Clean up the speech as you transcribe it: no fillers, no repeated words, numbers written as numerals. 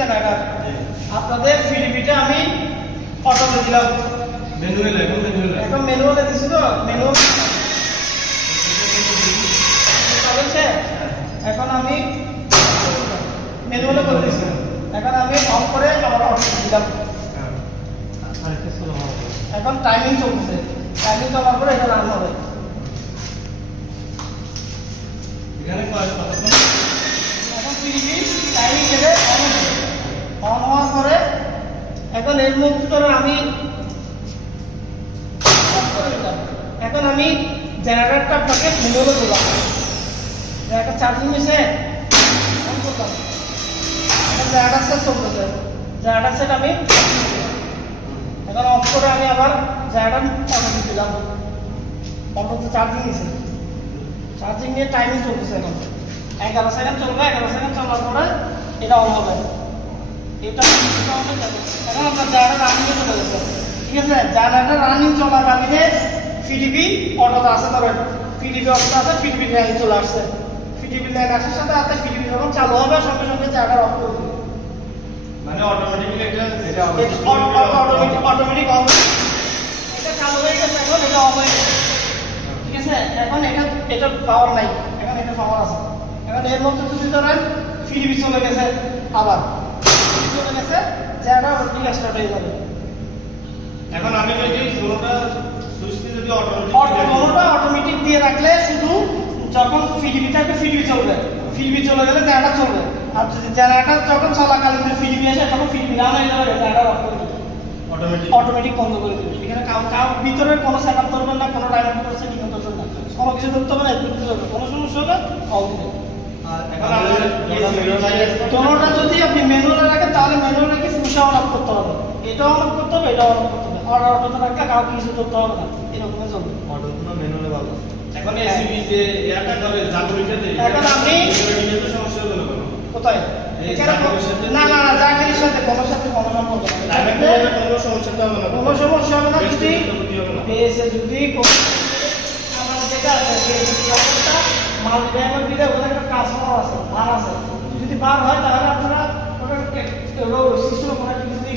দেন এটা আপনাদের ফিলিপিটা আমি অটোতে দিলাম এখন ম্যানুয়ালে দিছি তো ম্যানুয়াল চলেছে এখন আমি ম্যানুয়ালে করে দিছি এখন আমি অফ করে আবার অটোতে দিলাম এখন টাইমিং চলছে টাইমিং চলার পরে এটা রান হবে এখন ফিলিপি টাইমিং থেকে অন হওয়ার পরে এখন এর মধ্যে আমি এখন আমি জেনারেটরটা আপনাকে ম্যানুয়ালে দিলাম একটা চার্জিং মেশিন অন করলাম এখন জেনারেটর সেট চলতেছে জেনারেটর সেট আমি এখন অফ করে আমি আবার জেনারেটর অটোতে দিলাম অটোতে চার্জিং নিছে চার্জিং নিয়ে টাইমিং চলতেছে এখন 11 সেকেন্ড চলবে 11 সেকেন্ড চলার পরে এটা অন হবে এটা এখন আপনার জেনারেটর রানিং চলে গেছে ঠিক আছে জেনারেটর রানিং চলাকালীনে ফিডিপি অটোতে আসে তবে ফিডিপি অটোতে আসে ফিডিপি লাইন চলে আসছে ফিডিপি লাইন আসার সাথে সাথে ফিডিপি যখন চালু হবে সঙ্গে সঙ্গে জেনারেটর অফ করে দিবে মানে অটোমেটিক্যালি এটা অটোমেটিক অফ এটা চালু হয়ে গেছে এখন এটা অফ হয়ে গেছে ঠিক আছে এখন এটা পাওয়ার নাই এখন এটা পাওয়ার আছে এখন এর মধ্যে যদি ধরেন ফিডিপি চলে গেছে আবার চলে গেছে জেনারেটর ঠিক স্টার্ট হয়ে যাবে এখন আমি যদি কোনোটা সুইচ দিয়ে যদি অটোমেটিক দিয়ে রাখলে শুধু যখন ফিডিপি থাকবে ফিডিপি চলবে ফিডিপি চলে গেলে জেনারেটর চলবে আর যদি জেনারেটর যখন চলাকালীন ফিডিপি আসে তখন ফিডিপি রান হয়ে যাবে জেনারেটর অফ করে দিবে অটোমেটিক বন্ধ করে দিবে এখানে কাউ ভিতরে কোনো সেটআপ করবেন না কোনো টাইমার করছে কি করতে না কোনো কিছু করতে হবে না কোনো সমস্যা হলে অফ দিবে এখন আমাদের তোমরা যদি আপনি ম্যানুয়ালে রাখেন তাহলে ম্যানুয়ালে কি ফুলসা অন অফ করতে হবে এটাও অন করতে হবে এটাও অন করতে হবে আর অটোতে রাখলে কাউকে কিছু করতে হবে না এরকমই চলবে অটোগুলো ম্যানুয়ালে ভালো এখন এসিবি যে এটা করে জাগরিটাতে এখন আমি সমস্যা হলো কোথায় না না না জাগরির সাথে কোনো সম্পর্ক টাইমিং কোনো সমস্যা হবে না কোনো সমস্যা হবে না যদি পেয়েছে যদি আমার যেটা আছে যে মাল ড্রাইভার দিলে ওখানে একটা কাস্টমার আছে বার আছে যদি বার হয় তাহলে আপনারা ওটা সিস্টেম করে কিছু দিয়ে